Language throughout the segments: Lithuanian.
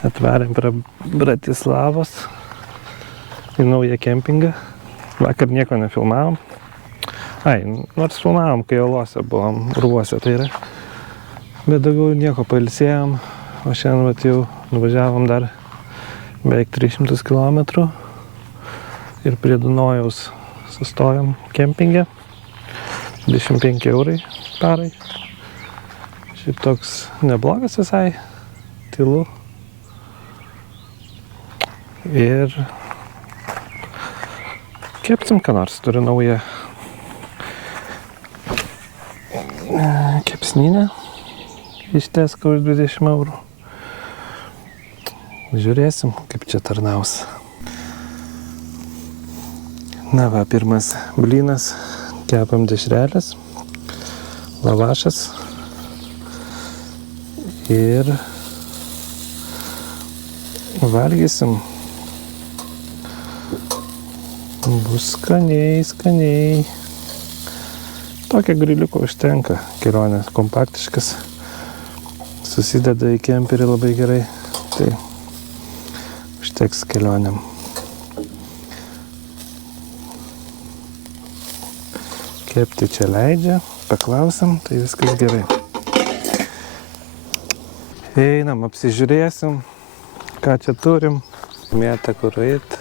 Atvarėm prie Bratislavos į naują kempingą. Vakar nieko nefilmavom. Nors filmavom, kai Olose buvom, Urvuose tai yra. Bet daugiau nieko pailsėjom, o šiandien vat jau nuvažiavom dar beveik 300 km ir prie Dunojaus sustojom kempinge. 25 eurai parai. Šiaip toks neblogas visai, tylu. Ir kepsim ką nors, turiu naują kepsninę iš Tesco už 20 eurų. Žiūrėsim, kaip čia tarnaus. Na va, pirmas blynas, kepam dešrelės, lavašas ir valgysim. Bus skaniai. Tokia griliuko užtenka, kelionės kompaktiškas, susideda į kemperį labai gerai, tai užteks kelionėm. Kepti čia leidžia, paklausim, tai viskas gerai. Einam, apsižiūrėsim, ką čia turim. Mėta kur eit,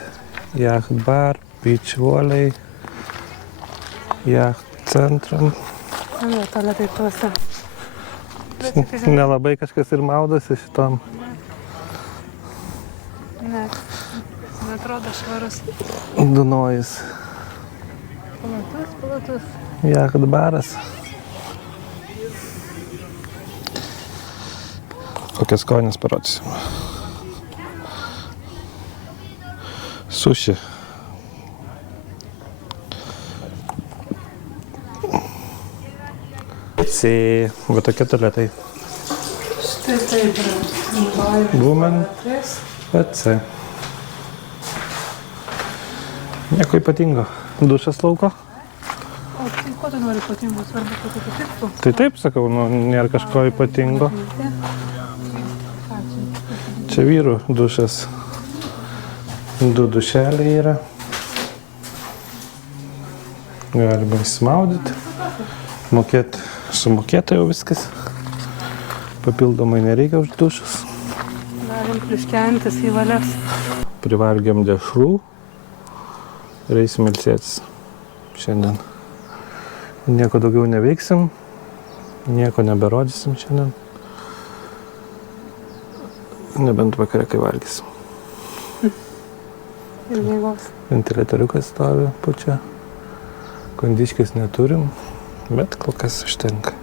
jacht bar, pičiuoliai, jacht centram. Tualetai tuose. Nelabai kažkas ir maudosi šitom. Ne, neatrodo švarus. Dunojus. Platus. Jacht baras. Kokias skonės parodysim. Suši. Va tokie tualetai. Štai taip yra. Woman PC. Nieko ypatingo. Dušas lauko. O tai ko tu nori ypatingo? Svarbu, kad tu patiktų? Tai taip sakau, nėra kažko ypatingo. Čia vyrų dušas. 2 dušeliai yra. Galima įsimaudyti. Sumokėta jau viskas. Papildomai nereikia už dušus. Galim pliuškentis į valias. Privalgėm dešrų ir eisim ilsėtis šiandien. Nieko daugiau neveiksim, nieko neberodysim šiandien. Nebent vakare, kai valgysim. Ir jėgos. Ventiliatoriukas stovi pučia. Kondiškės neturim, bet kol kas užtenka.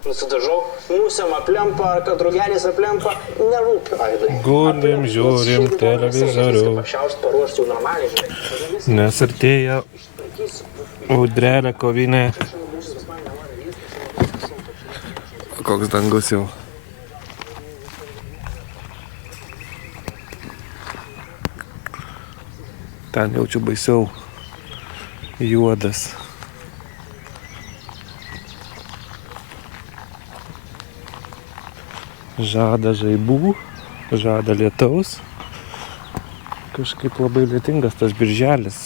Nusidažau, musėm aplempa, kad rugelis aplempa, nerūpi Aidai. Gulim, žiūrim televizorių. Pašiaus paruošti jau normaliai, žinai. Nes artėja audrelė kovinė. Koks dangus jau. Ten jaučiu baisiau juodas. Žada žaibų, žada lietaus. Kažkaip labai lietingas tas birželis,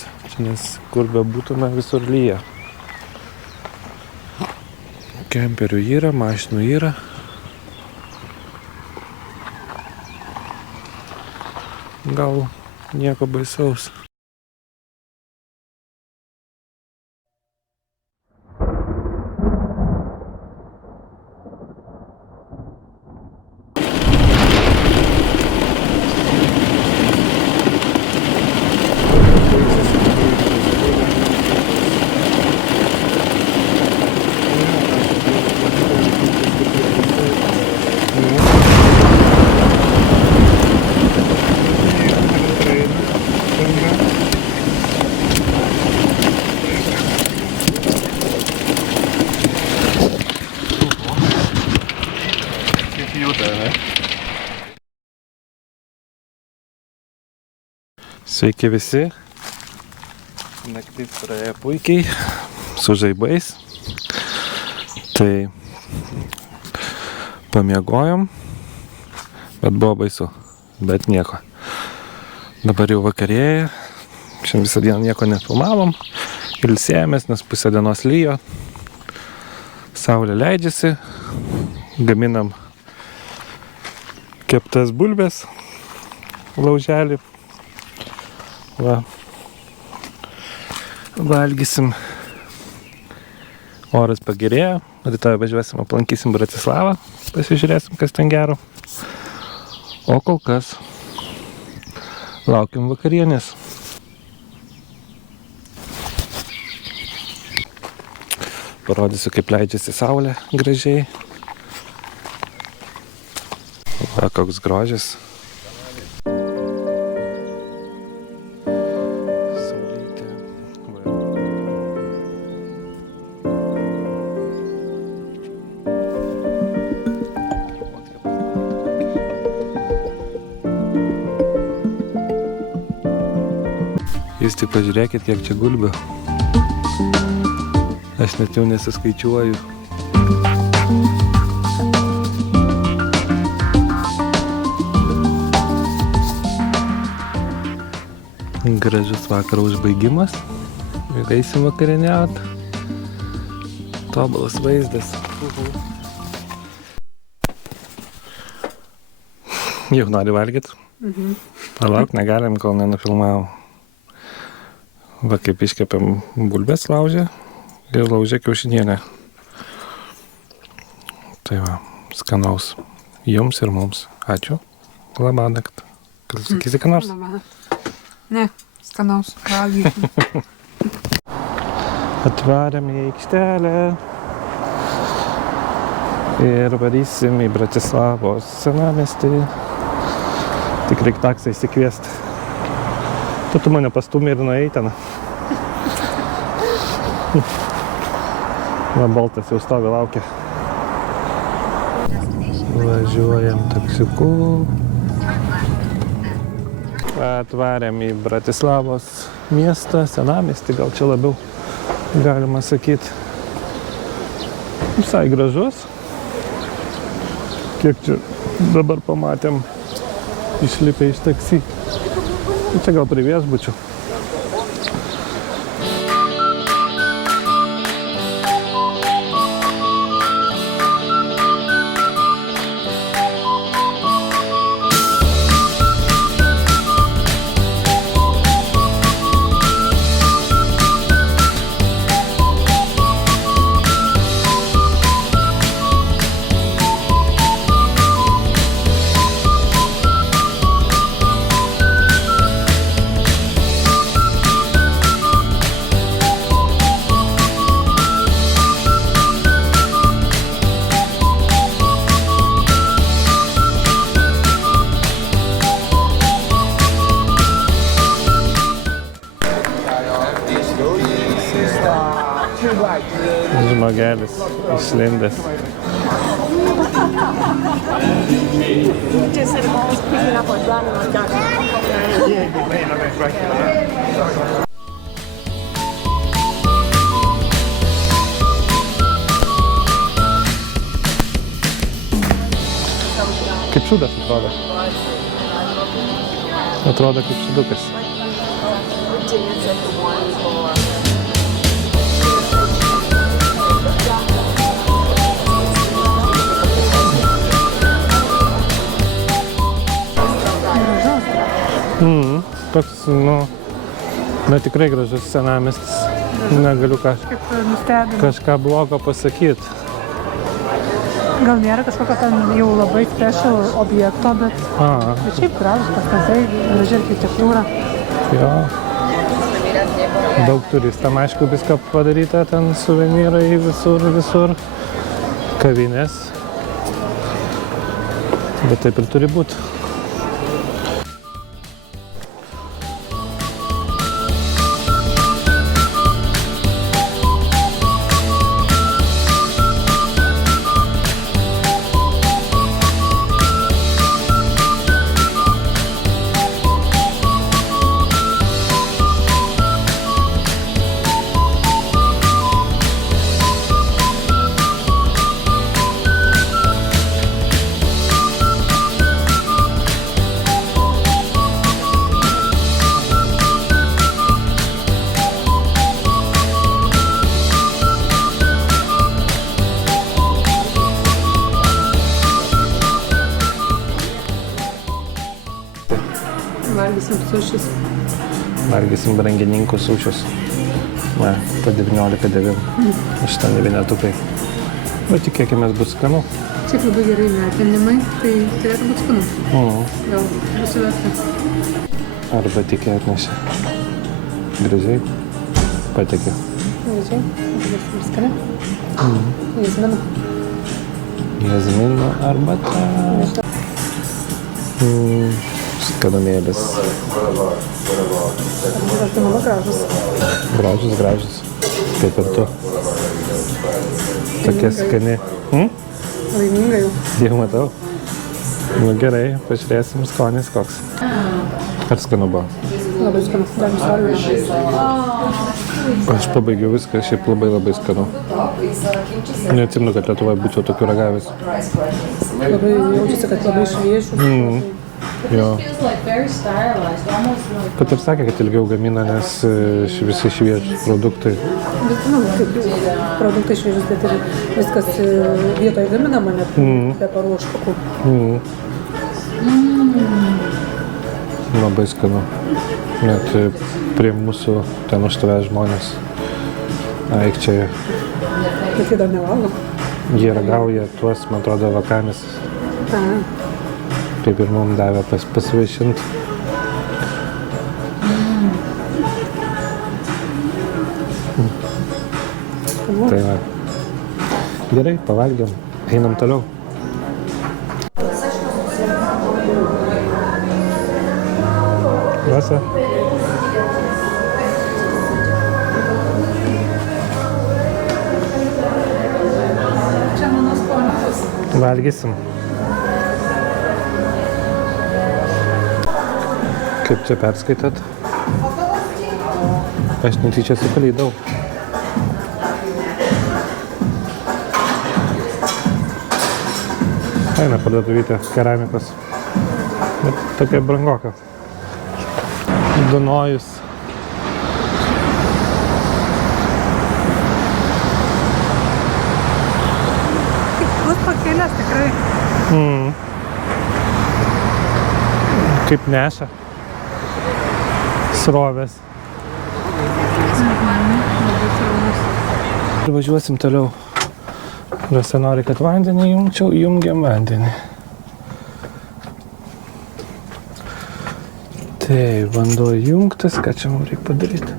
nes kur bebūtume visur lyja. Kemperių yra, mašinų yra. Gal nieko baisaus. Sveiki visi. Naktis praėjo puikiai, su žaibais. Tai pamiegojom, bet buvo baisu. bet nieko. Dabar jau vakarėja. Šiandien visą dieną nieko nefilmavom. Ilsėjomės, nes pusę dienos lyjo. Saulė leidžiasi. Gaminam keptas bulvės lauželį. Va. Valgysim. Oras pagerėjo. Rytoj važiuosim, aplankysim Bratislavą. Pasižiūrėsim, kas ten gero. O kol kas laukiam vakarienės. Parodysiu, kaip leidžiasi saulė gražiai. Va, koks grožis. Saulytė. Va. Jūs tik pažiūrėkit, kiek čia gulbių. Aš net jau nesiskaičiuoju. Gražus vakaro užbaigimas. Ir eisim vakarieniaut. Tobulas vaizdas. Jau nori valgyt? Palauk, negalim, kol nenufilmavom. Va, kaip iškepėm bulvės laužę. Ir laužė kiaušinienę. Tai va, skanaus jums ir mums. Ačiū. Labąnaktį. Gal sakysi ką nors? Ne, skanaus. Valgysim. Atvarėm į aikštelę. Ir varysim į Bratislavos senamiestį. Tik reik taksą įsikviesti. Tu mane pastūmė ir nuėjai ten. Va, Boltas jau stovi laukia. Važiuojam taksiuku. Atvarėm į Bratislavos miestą, senamiestį, gal čia labiau galima sakyti. Visai gražus. Kiek čia dabar pamatėm išlipę iš taksi. Čia gal prie viešbučių. Žmogelis išlindęs. Kaip šūdas atrodo. Atrodo kaip šūdukas. Toks, tikrai gražus senamiestis. Negaliu kažką blogo pasakyti. Gal nėra kažkokio ten jau labai special objekto, bet šiaip gražus pastatai, graži architektūra. Jo. Daug turistam, aišku, viską padaryta, ten suvenyrai visur. Kavinės. Bet taip ir turi būti. Valgysim sušis. Valgysim brangininkų sušius. Va, po 19,9. 8 vienetukai. Bet tikėkime, bus skanu. Šiaip labai gerai metinimai, tai turėtų būti skanu. Gal bus verta. Arba tik atnešė. Gražiai. Patikė. Gražiai. Bus skanu. Jazmino. Jazmino arbata. Skanumėlis. Tai mano gražus. Gražus. Kaip ir tu. Tokia skani. Laiminga jau. Jau matau. Nu gerai, pažiūrėsim skonis koks. Ar skanu buvo? Labai skanu. Dar visai. Aš pabaigiau viską, šiaip labai skanu. Neatsimenu, kad Lietuvoje būčiau tokių ragavęs. Labai jaučiasi, kad labai šviežių. Jo. Pat ir sakė, kad ilgiau gamina, nes visi švieži produktai. Bet, kaip produktai šviežus, bet ir viskas vietoje gaminama, net be paruoštukų. Labai skanu. Net prie mūsų ten užstovę žmonės aikčioje. Bet jie dar nevalgo. Jie ragauja tuos, man atrodo, vakamis. Kaip ir mums davė pasivaišinti. Tai va. Gerai, pavalgiam. Einam toliau. Rasa. Čia mano skonis. Valgysim. Kaip čia perskaitat? Aš netyčia suklydau. Eina parduotuvytė keramikos. Bet tokia brangoka. Dunojus. Bus pakėlęs tikrai. Kaip neša. Srovės. Ir važiuosim toliau. Rasa nori, kad vandenį jungčiau, jungiam vandenį. Tai vanduo jungtas, ką čia mums reikia padaryti?